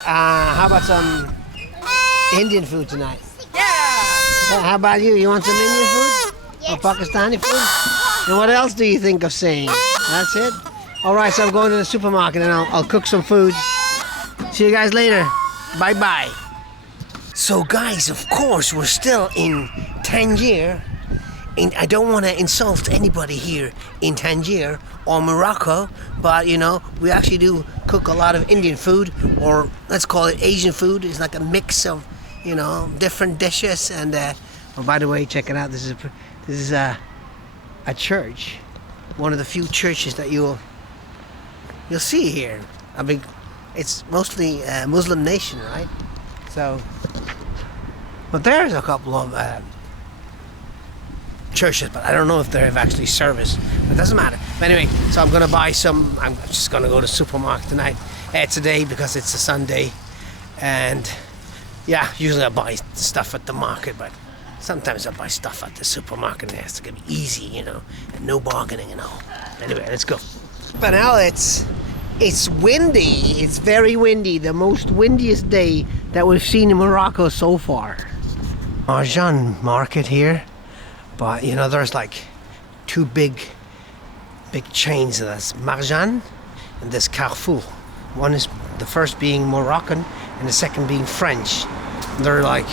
How about some Indian food tonight? Yeah. How about you? You want some Indian food? Yes. Or Pakistani food? And what else do you think of saying? That's it? Alright, so I'm going to the supermarket and I'll cook some food. See you guys later. Bye-bye. So guys, of course, we're still in Tangier. And I don't want to insult anybody here in Tangier or Morocco, but you know, we actually do cook a lot of Indian food, or let's call it Asian food. It's like a mix of, you know, different dishes. And oh, by the way, check it out. This is a church, one of the few churches that you'll see here. I mean, it's mostly a Muslim nation, right? So, but there's a couple of churches, but I don't know if they have actually service. But it doesn't matter. But anyway, so I'm gonna buy some. I'm just gonna go to the supermarket tonight. Today because it's a Sunday, and yeah, usually I buy stuff at the market, but sometimes I buy stuff at the supermarket. And it has to be easy, you know, and no bargaining and all. Anyway, let's go. But now it's windy. It's very windy. The most windiest day that we've seen in Morocco so far. Marjan market here. But you know, there's like two big chains. That's Marjan and this Carrefour. One is the first being Moroccan and the second being French. They're like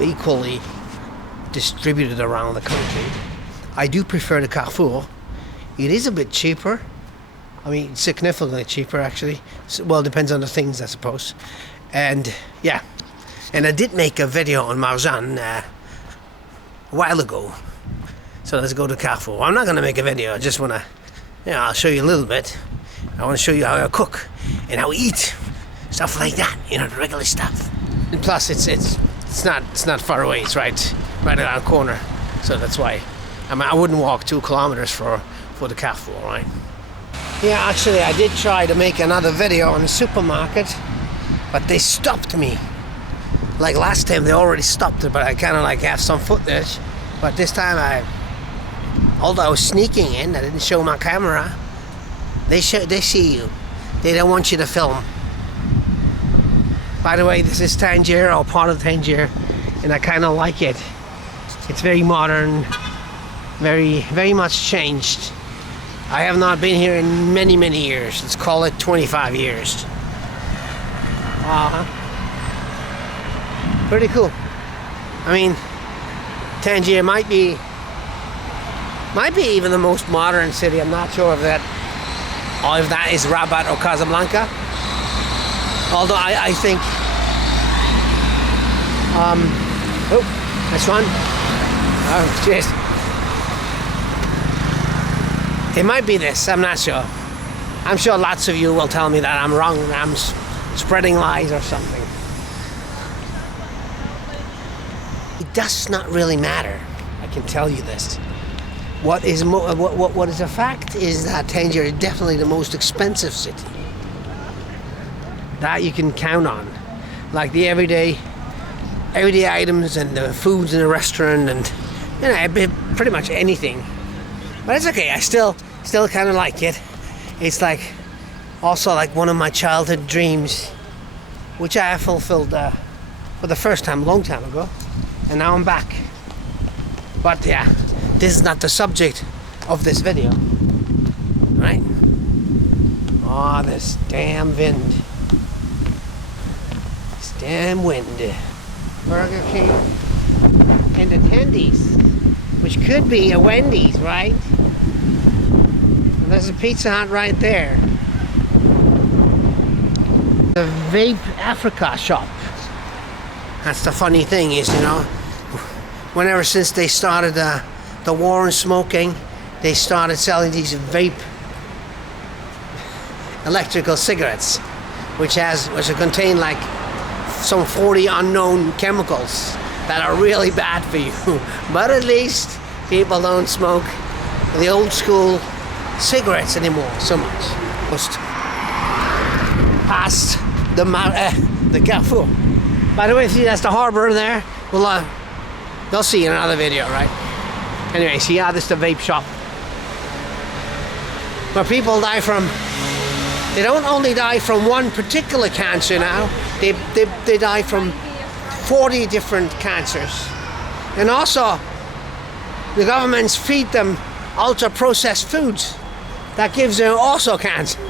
equally distributed around the country. I do prefer the Carrefour. It is a bit cheaper. I mean, significantly cheaper actually. Well, depends on the things, I suppose. And yeah, and I did make a video on Marjan a while ago. So let's go to Carrefour. I'm not going to make a video. I just want to, you know, I'll show you a little bit. I want to show you how I cook and how I eat, stuff like that. You know, the regular stuff. And plus, it's not far away. It's right around the corner. So that's why. I mean, I wouldn't walk 2 kilometers for the Carrefour, right? Yeah, actually, I did try to make another video on the supermarket, but they stopped me. Like last time, they already stopped it, but I kind of like have some footage. But this time, although I was sneaking in, I didn't show my camera. They see you. They don't want you to film. By the way, this is Tangier, or part of Tangier, and I kind of like it. It's very modern, very much changed. I have not been here in many years. Let's call it 25 years. Pretty cool. I mean, Tangier might be even the most modern city. I'm not sure if that is Rabat or Casablanca. Although I think, oh, that's one. Oh, jeez. It might be this. I'm not sure. I'm sure lots of you will tell me that I'm wrong and I'm spreading lies or something. It does not really matter. I can tell you this. What is a fact is that Tangier is definitely the most expensive city. That you can count on. Like the everyday items and the foods in the restaurant and, you know, pretty much anything. But it's okay. I still kind of like it. It's like also like one of my childhood dreams, which I have fulfilled for the first time a long time ago. And now I'm back. But yeah, this is not the subject of this video, right? Oh, this damn wind. This damn wind. Burger King and the Tendies, which could be a Wendy's, right? And there's a Pizza Hut right there. The Vape Africa shop. That's the funny thing is, you know, whenever since they started the war on smoking, they started selling these vape electrical cigarettes, which contain like some 40 unknown chemicals that are really bad for you. But at least people don't smoke the old school cigarettes anymore so much. Just past the Carrefour. By the way, see, that's the harbor there. Well, they'll see in another video, right? Anyway, see, yeah, this is the vape shop where people die from They don't only die from one particular cancer now, they die from 40 different cancers. And also, the governments feed them ultra-processed foods. That gives them also cancer.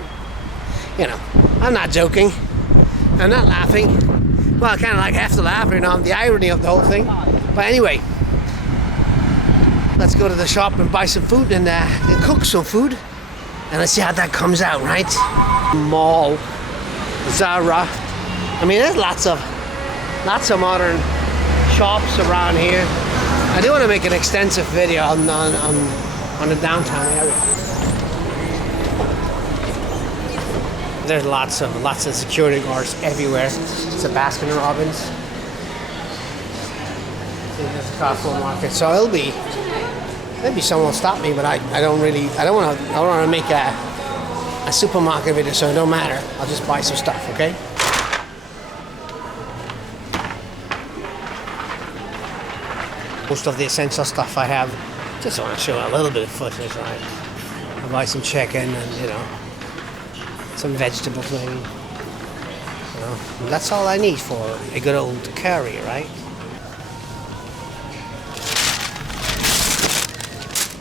You know, I'm not joking. I'm not laughing. Well, I kind of like have to laugh, you know, the irony of the whole thing. But anyway, let's go to the shop and buy some food and cook some food. And let's see how that comes out, right? Mall, Zara. I mean, there's lots of modern shops around here. I do want to make an extensive video on the downtown area. There's lots of security guards everywhere. It's a Baskin Robbins. See, there's a Carrefour Market. So it'll be, maybe someone will stop me, but I don't want to make a supermarket video, so it don't matter. I'll just buy some stuff, okay? Most of the essential stuff I have, just want to show a little bit of footage, right? I'll buy some chicken and, you know, some vegetables maybe. You know, that's all I need for a good old curry, right?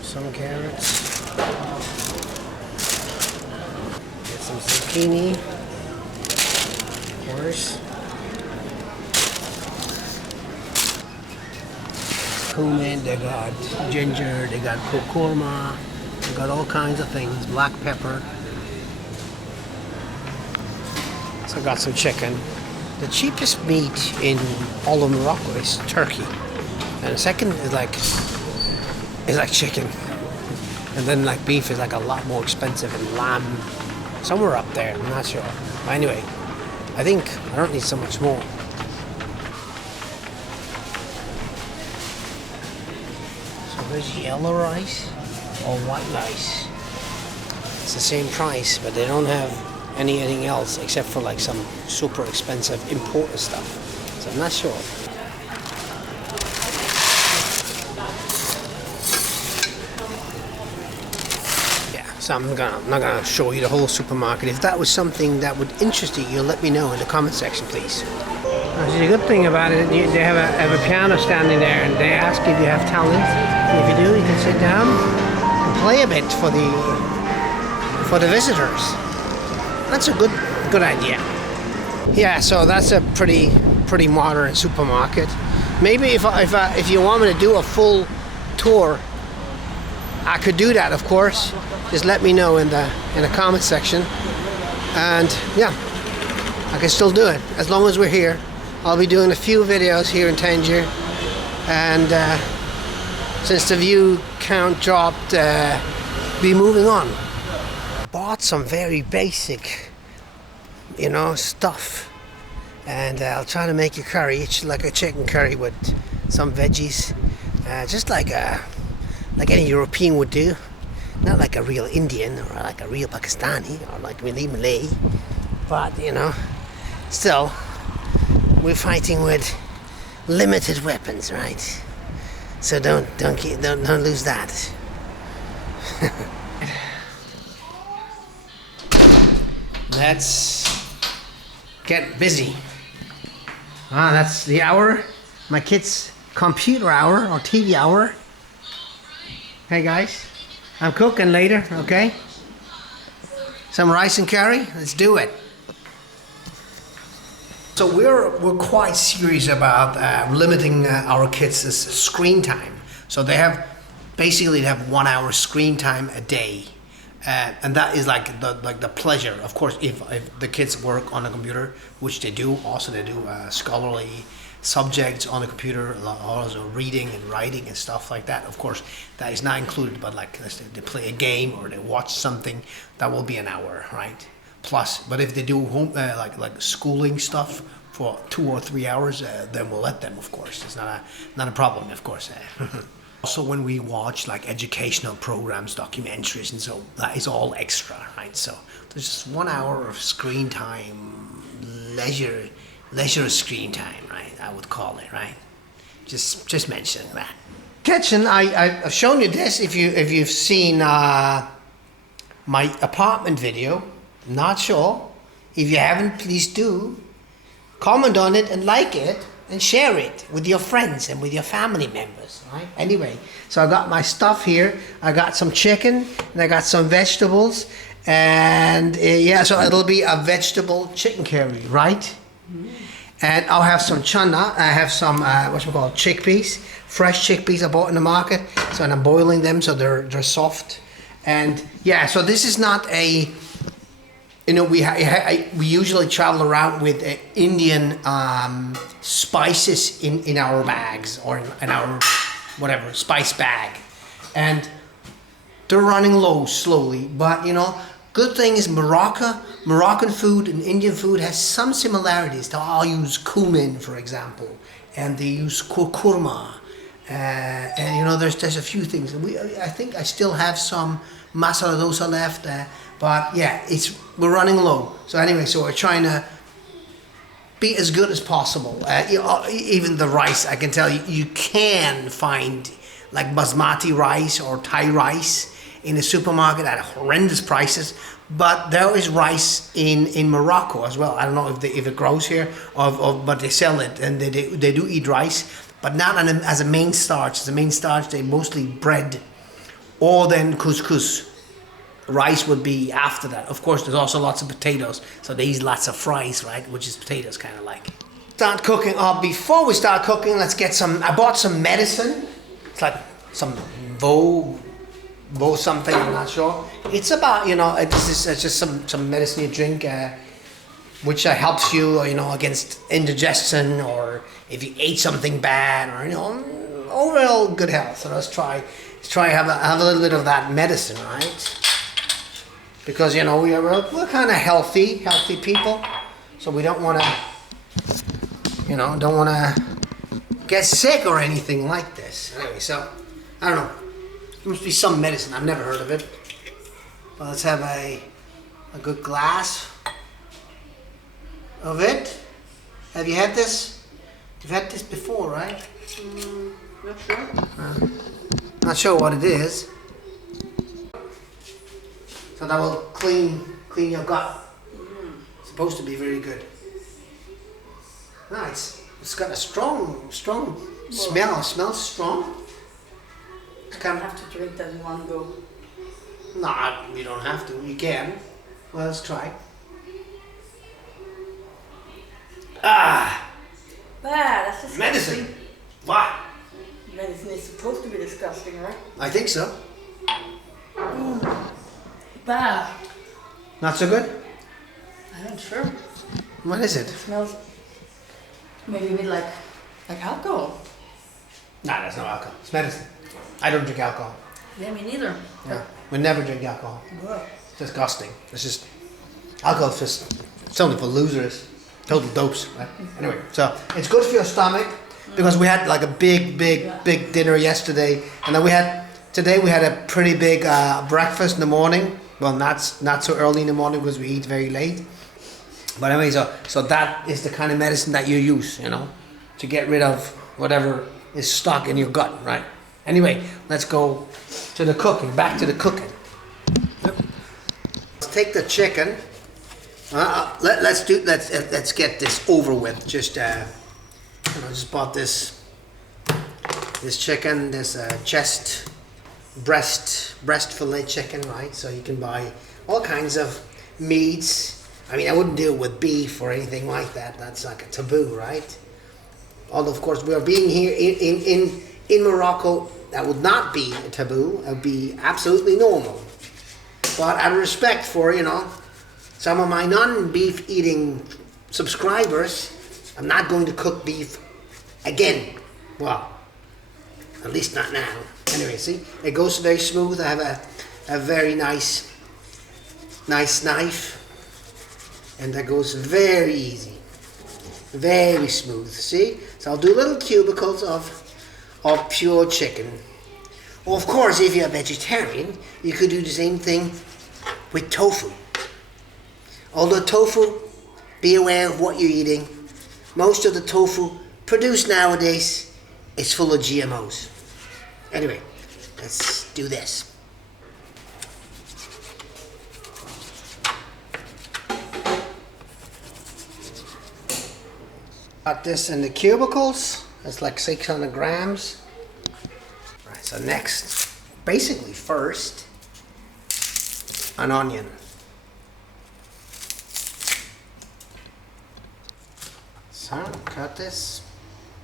Some carrots. Get some zucchini. Of course. Cumin, they got ginger, they got kurkuma, they got all kinds of things, black pepper. So I got some chicken. The cheapest meat in all of Morocco is turkey, and the second is like chicken, and then like beef is like a lot more expensive, and lamb somewhere up there. I'm not sure. But anyway, I think I don't need so much more. So there's yellow rice or white rice. It's the same price, but they don't have anything else except for like some super expensive imported stuff. So I'm not sure. Yeah, so I'm not gonna show you the whole supermarket. If that was something that would interest you, let me know in the comment section, please. The good thing about it, they have a piano standing there, and they ask if you have talent. And if you do, you can sit down and play a bit for the visitors. That's a good idea. Yeah, so that's a pretty modern supermarket. Maybe if you want me to do a full tour, I could do that, of course. Just let me know in the comment section, and yeah, I can still do it as long as we're here. I'll be doing a few videos here in Tangier, and since the view count dropped, be moving on. Bought some very basic, you know, stuff, and I'll try to make a curry. It's like a chicken curry with some veggies, just like any European would do, not like a real Indian or like a real Pakistani or like really Malay, but you know, still we're fighting with limited weapons, right? So don't lose that. Let's get busy. That's the hour. My kids' computer hour or TV hour. Hey guys, I'm cooking later, okay? Some rice and curry, let's do it. So we're quite serious about limiting our kids' screen time. So they have 1 hour screen time a day. And that is like the pleasure. Of course, if the kids work on a computer, which they do, also they do scholarly subjects on the computer, also reading and writing and stuff like that. Of course, that is not included, but like they play a game or they watch something, that will be an hour, right? Plus, but if they do home like schooling stuff for 2 or 3 hours, then we'll let them. Of course, it's not a problem. Of course. Also, when we watch like educational programs, documentaries, and so that is all extra, right? So there's just 1 hour of screen time, leisure screen time, right? I would call it, right? Just mentioning that. Kitchen. I've shown you this if you've seen my apartment video. Not sure. If you haven't, please do. Comment on it and like it and share it with your friends and with your family members, right? Anyway, so I got my stuff here. I got some chicken and I got some vegetables. And yeah, so it'll be a vegetable chicken curry, right? And I'll have some chana. I have some chickpeas, fresh chickpeas I bought in the market. So and I'm boiling them so they're soft. And yeah, so this is not a, you know, we usually travel around with Indian spices in our bags or in our whatever spice bag, and they're running low slowly. But you know, good thing is Moroccan food and Indian food has some similarities. I'll use cumin, for example, and they use kurma, and you know, there's a few things. I think I still have some masala dosa left, but yeah, we're running low. So anyway, so we're trying to be as good as possible. You know, even the rice, I can tell you, you can find like basmati rice or Thai rice in the supermarket at horrendous prices, but there is rice in Morocco as well. I don't know if it grows here, but they sell it, and they do eat rice, but not as a main starch. As a main starch, they mostly bread, or then couscous. Rice would be after that. Of course, there's also lots of potatoes, so they use lots of fries, right? Which is potatoes, kind of like. Start cooking. Before we start cooking, let's get some. I bought some medicine. It's like some Vo something. I'm not sure. It's about, you know, it's just some medicine you drink, which helps you, you know, against indigestion, or if you ate something bad, or you know, overall good health. So let's try have a little bit of that medicine, right? Because you know we're kind of healthy people, so we don't want to, get sick or anything like this. Anyway, so I don't know. There must be some medicine. I've never heard of it. But let's have a good glass of it. Have you had this? You've had this before, right? Not sure. Not sure what it is. So that will clean your gut. It's supposed to be very good. Nice. It's got a strong smell. It smells strong. I don't have to drink that in one go. No, you don't have to. You can. Well, let's try. That's disgusting. Medicine. What? Medicine is supposed to be disgusting, right? I think so. Bad. Not so good? I'm not sure. What is it? It smells maybe a bit like alcohol. Nah, that's no alcohol. It's medicine. I don't drink alcohol. Yeah, me neither. Yeah. We never drink alcohol. Ugh. It's disgusting. It's just, alcohol is just, it's only for losers. Total dopes, right? Anyway, so it's good for your stomach, because we had like a big dinner yesterday, and then today we had a pretty big breakfast in the morning. Well, not so early in the morning because we eat very late. But anyway, so that is the kind of medicine that you use, you know, to get rid of whatever is stuck in your gut, right? Anyway, let's go to the cooking. Back to the cooking. Let's take the chicken. Let's get this over with. Just just bought this chicken, this breast fillet chicken, right? So you can buy all kinds of meats. I mean, I wouldn't deal with beef or anything like that. That's like a taboo, right? Although, of course, we are being here in Morocco, that would not be a taboo. It would be absolutely normal. But out of respect for, you know, some of my non-beef eating subscribers, I'm not going to cook beef again. Well, at least not now. Anyway, see, it goes very smooth. I have a very nice knife, and that goes very easy, very smooth. See, so I'll do little cubicles of pure chicken. Well, of course, if you're a vegetarian, you could do the same thing with tofu. Although tofu, be aware of what you're eating. Most of the tofu produced nowadays is full of GMOs. Anyway, let's do this. Got this in the cubicles. It's like 600 grams. Right, so next, basically first, an onion. So cut this,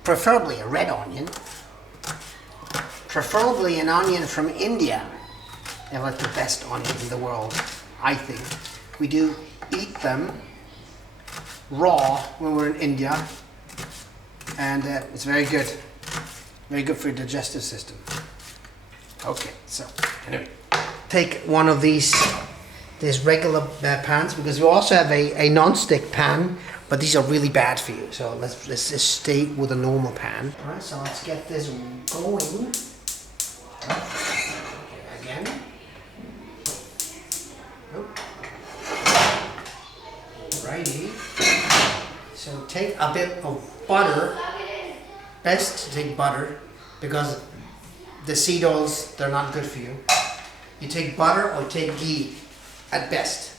preferably a red onion. Preferably an onion from India. They're like the best onions in the world, I think. We do eat them raw when we're in India, and it's very good for your digestive system. Okay, so anyway, take one of these regular pans, because we also have a non-stick pan, but these are really bad for you. So let's just stay with a normal pan. All right, so let's get this going. Okay, again. Righty. So take a bit of butter. Best to take butter, because the seed oils, they're not good for you. You take butter or take ghee at best.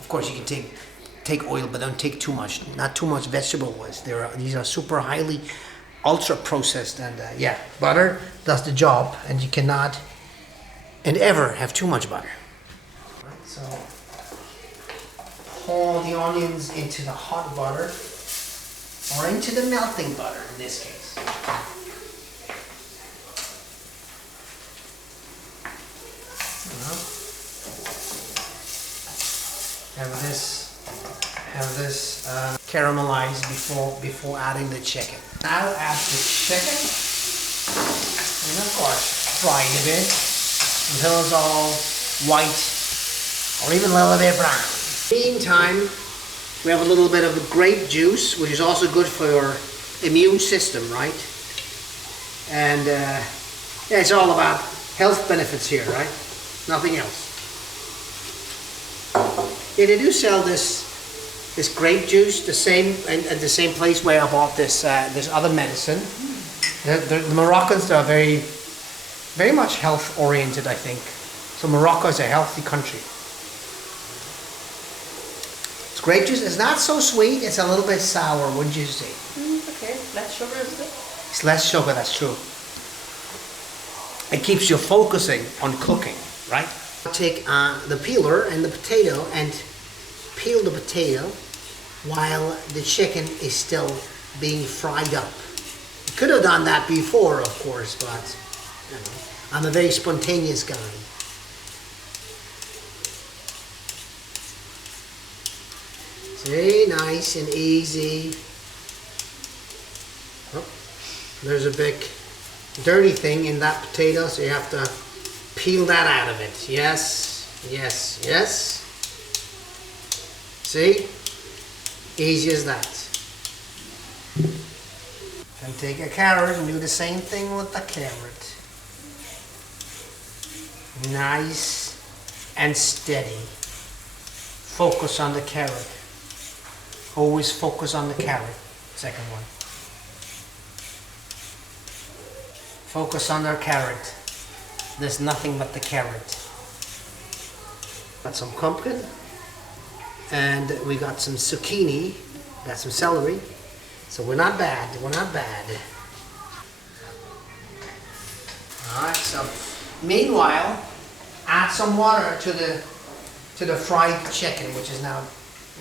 Of course you can take oil, but don't take too much. Not too much vegetable oils. These are super highly ultra processed, and yeah, butter does the job, and you cannot and ever have too much butter. Right, so pour the onions into the hot butter, or into the melting butter in this case. Have this caramelized before adding the chicken. Now add the chicken, and of course fry it a bit until it's all white or even a little bit brown. Meantime, we have a little bit of grape juice, which is also good for your immune system, right? And yeah, it's all about health benefits here, right? Nothing else. Yeah, they do sell this grape juice at the same place where I bought this other medicine. The Moroccans are very much health oriented, I think. So Morocco is a healthy country. It's grape juice. It's not so sweet. It's a little bit sour. Wouldn't you say? Okay, less sugar is good. It's less sugar. That's true. It keeps you focusing on cooking, right? Take the peeler and the potato and peel the potato while the chicken is still being fried up. You could have done that before, of course, but you know, I'm a very spontaneous guy. See, nice and easy. Oh, there's a big dirty thing in that potato, so you have to peel that out of it. Yes, yes, yes. See? Easy as that. And take a carrot and do the same thing with the carrot. Nice and steady. Focus on the carrot. Always focus on the carrot. Second one. Focus on the carrot. There's nothing but the carrot. Got some pumpkin, and we got some zucchini, got some celery. So we're not bad. We're not bad. All right. So meanwhile, add some water to the fried chicken, which is now,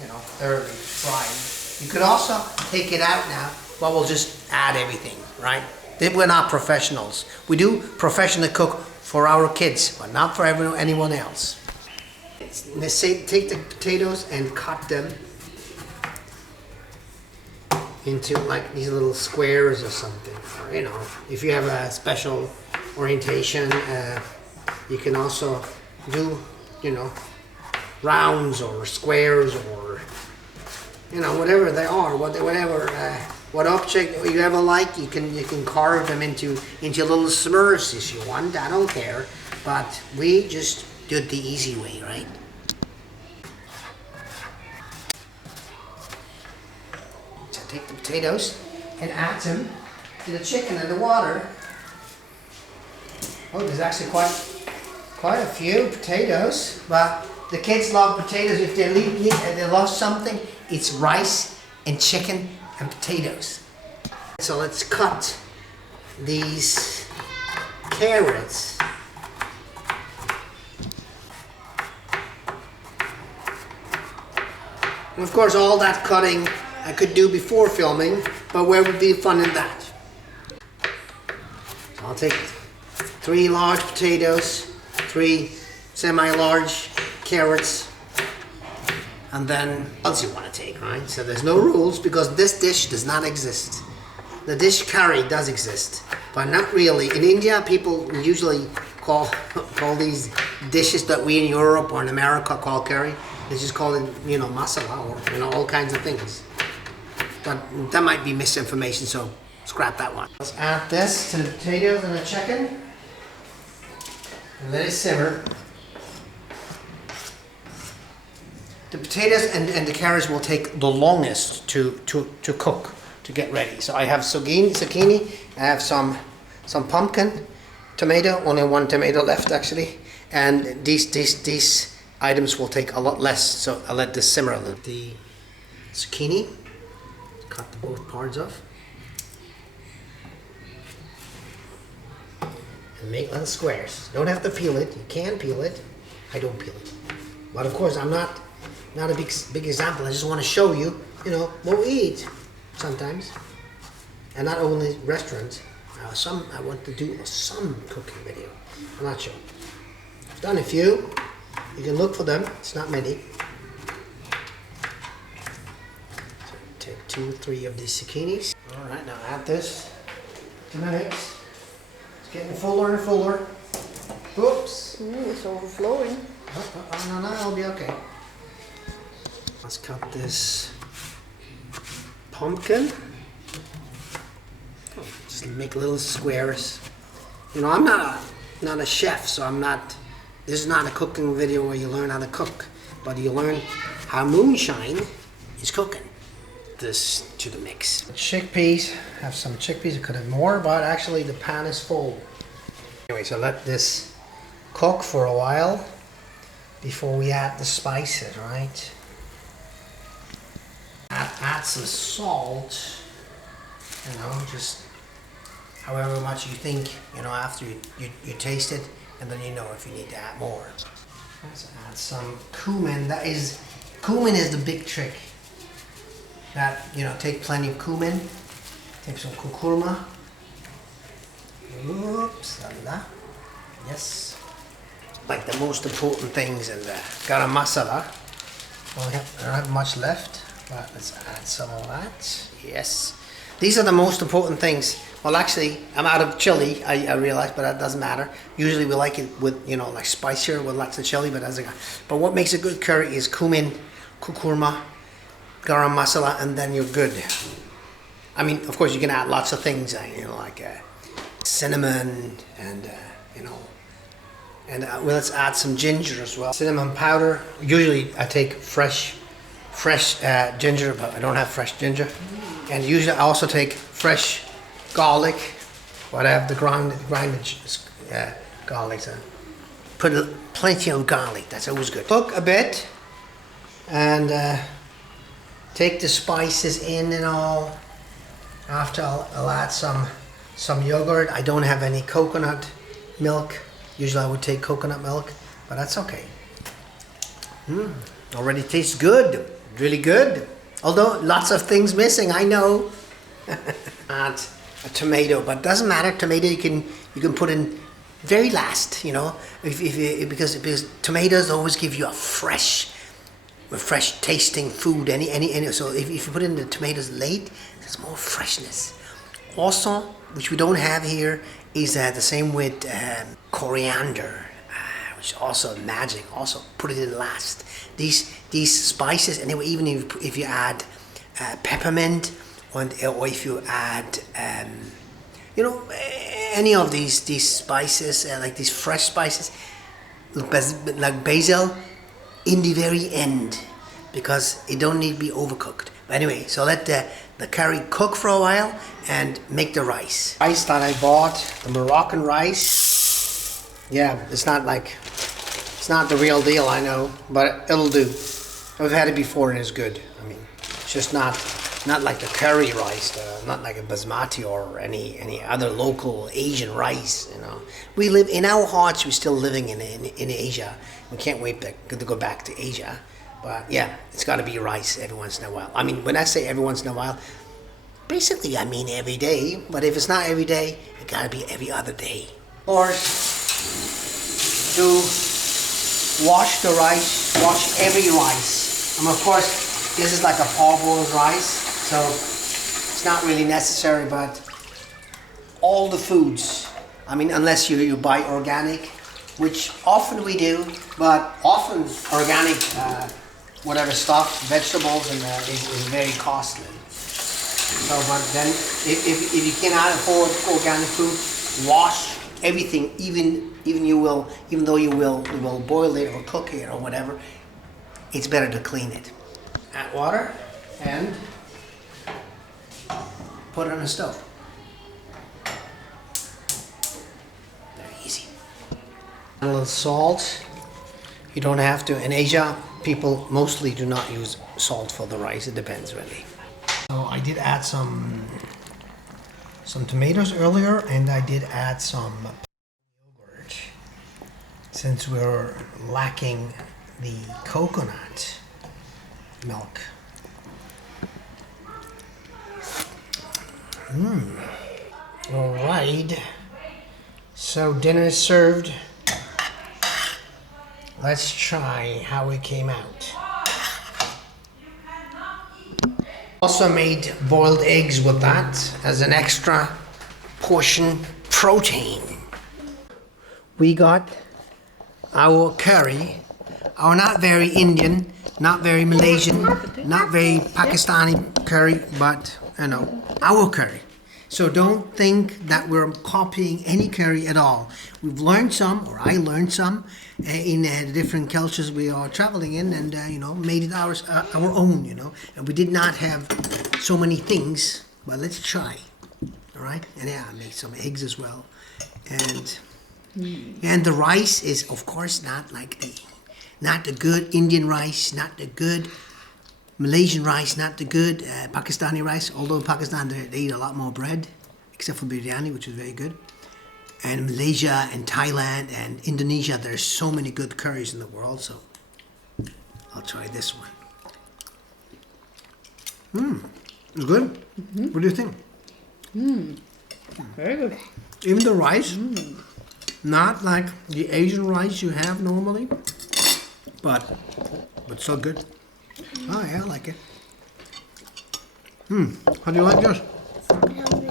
you know, thoroughly fried. You could also take it out now, but we'll just add everything, right? We're not professionals. We do professionally cook for our kids, but not for anyone else. Take the potatoes and cut them into like these little squares or something. Or, you know, if you have a special orientation, you can also do, you know, rounds or squares or, you know, whatever they are, whatever. What object you ever like, you can carve them into little smurfs if you want. I don't care, but we just do it the easy way, right? So take the potatoes and add them to the chicken and the water. Oh, there's actually quite a few potatoes, but the kids love potatoes. If they love something, it's rice and chicken and potatoes. So let's cut these carrots. And of course, all that cutting I could do before filming, but where would be fun in that? So I'll take 3 large potatoes, 3 semi-large carrots, and then what else you want to take, right? So there's no rules because this dish does not exist. The dish curry does exist, but not really. In India, people usually call these dishes that we in Europe or in America call curry. They just call it, you know, masala or all kinds of things. But that might be misinformation, so scrap that one. Let's add this to the potatoes and the chicken, and let it simmer. The potatoes and the carrots will take the longest to cook, to get ready. So I have zucchini, I have some pumpkin, tomato, only 1 tomato left actually, and these items will take a lot less, so I'll let this simmer a little. The zucchini, cut the both parts off, and make little squares. Don't have to peel it, you can peel it, I don't peel it. But of course I'm not a big example. I just want to show you, you know, what we eat sometimes, and not only restaurants. I want to do some cooking video. I'm not sure. I've done a few. You can look for them. It's not many. So take 2 or 3 of these zucchinis. All right, now add this to the mix. It's getting fuller and fuller. Oops. It's overflowing. Oh, no, I'll be okay. Let's cut this pumpkin. Just make little squares. You know, I'm not a chef, so this is not a cooking video where you learn how to cook, but you learn how Moonshine is cooking. This to the mix. Chickpeas, have some chickpeas, I could have more, but actually the pan is full. Anyway, so let this cook for a while before we add the spices, right? Add some salt, you know, just however much you think, you know, after you taste it, and then you know if you need to add more. Let's add some cumin. Cumin is the big trick. That, you know, take plenty of cumin, take some kurkuma. Oops, yes. Like the most important things in the garam masala. I don't have much left, but let's add some of that. Yes. These are the most important things. Well, actually, I'm out of chili, I realize, but that doesn't matter. Usually we like it with, you know, like spicier with lots of chili, but what makes a good curry is cumin, kurkuma, garam masala, and then you're good. I mean, of course, you can add lots of things, you know, like cinnamon and, you know, and well, let's add some ginger as well. Cinnamon powder. Usually I take fresh ginger, but I don't have fresh ginger. And usually I also take fresh garlic, but I have the grounded garlic. So put plenty of garlic, that's always good. Cook a bit and take the spices in and all. After I'll add some yogurt. I don't have any coconut milk. Usually I would take coconut milk, but that's okay. Already tastes good, really good. Although lots of things missing, I know. Add a tomato, but it doesn't matter. Tomato you can put in very last, you know, because tomatoes always give you a fresh tasting food. So if you put in the tomatoes late, there's more freshness. Also, which we don't have here, is the same with coriander, which is also magic. Also put it in last. These spices, anyway, even if you add peppermint, or if you add you know, any of these spices, like these fresh spices, like basil, in the very end, because it don't need to be overcooked. But anyway, so let the curry cook for a while and make the rice. Rice that I bought, the Moroccan rice. Yeah, it's not the real deal, I know, but it'll do. I've had it before and it's good. I mean, it's just not not like the curry rice, not like a basmati or any other local Asian rice. You know, we live in our hearts. We're still living in Asia. We can't wait to go back to Asia. But yeah, it's got to be rice every once in a while. I mean, when I say every once in a while, basically I mean every day. But if it's not every day, it got to be every other day. Or to wash the rice, wash every rice. And of course, this is like a parboiled rice, so it's not really necessary, but all the foods, I mean, unless you buy organic, which often we do, but often organic, whatever stuff, vegetables, and is very costly. So, but then if you cannot afford organic food, wash everything, even though you will boil it or cook it or whatever, it's better to clean it. Add water and put it on the stove. Very easy. A little salt. You don't have to. In Asia, people mostly do not use salt for the rice. It depends really. So I did add some tomatoes earlier, and I did add some yogurt since we're lacking the coconut milk. All right. So dinner is served. Let's try how it came out. Also made boiled eggs with that as an extra portion protein. We got our curry, our not very Indian, not very Malaysian, not very Pakistani curry, but you know, our curry. So don't think that we're copying any curry at all. We've learned some, or I learned some, in the different cultures we are traveling in, and you know, made it our own. You know, and we did not have so many things, but let's try. All right, and yeah, I made some eggs as well, and the rice is of course not the good Indian rice, not the good Malaysian rice, not the good Pakistani rice, although in Pakistan they eat a lot more bread, except for biryani, which is very good. And Malaysia and Thailand and Indonesia, there's so many good curries in the world, so I'll try this one. It's good. What do you think? Very good. Even the rice, not like the Asian rice you have normally, but so good. Oh yeah, I like it. How do you like this? Yummy.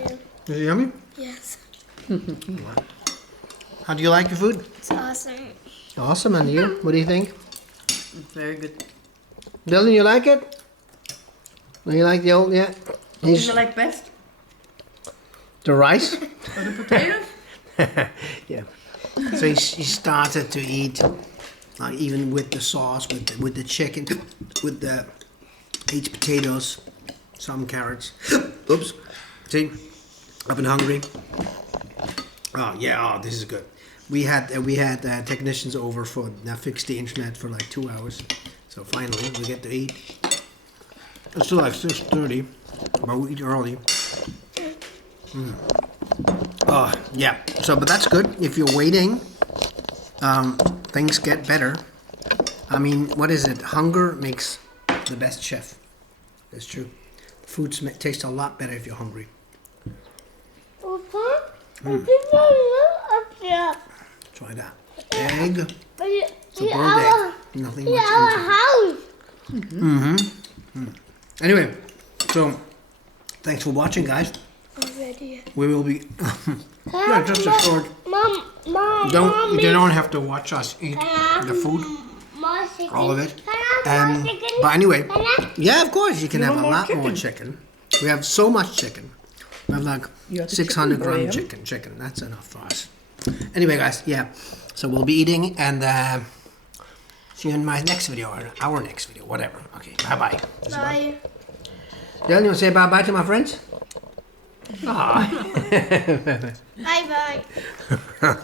Is it yummy? Yes. How do you like your food? It's awesome. Awesome, and you? What do you think? Very good. Dylan, you like it? Do you like the old, yeah? What do you like best? The rice? Or the potatoes? Yeah. So he started to eat, like even with the sauce, with the chicken, with the each potatoes, some carrots. Oops. See, I've been hungry. Oh yeah, this is good. We had technicians over for fix the internet for like 2 hours. So finally we get to eat. It's still like 6:30, but we eat early. Oh yeah. So, but that's good. If you're waiting, things get better. I mean, what is it? Hunger makes the best chef. That's true. Food tastes a lot better if you're hungry. Papa, I think I up there. Try that. Egg. It's a In boiled egg. Nothing much our into it. house. Anyway, so thanks for watching, guys. Already. We will be. Yeah, just a short. Mom, You don't have to watch us eat the food, more chicken. all of it. Can I have more chicken? But anyway, Can I? yeah, of course you can have a more lot chicken? more chicken. We have so much chicken. We have like You have the 600 chicken, gram Graham. chicken. That's enough for us. Anyway, guys, yeah. So we'll be eating and see you in my next video or our next video, whatever. Okay, bye-bye. Bye. Dylan, you want to say bye-bye to my friends? Aw. Bye bye.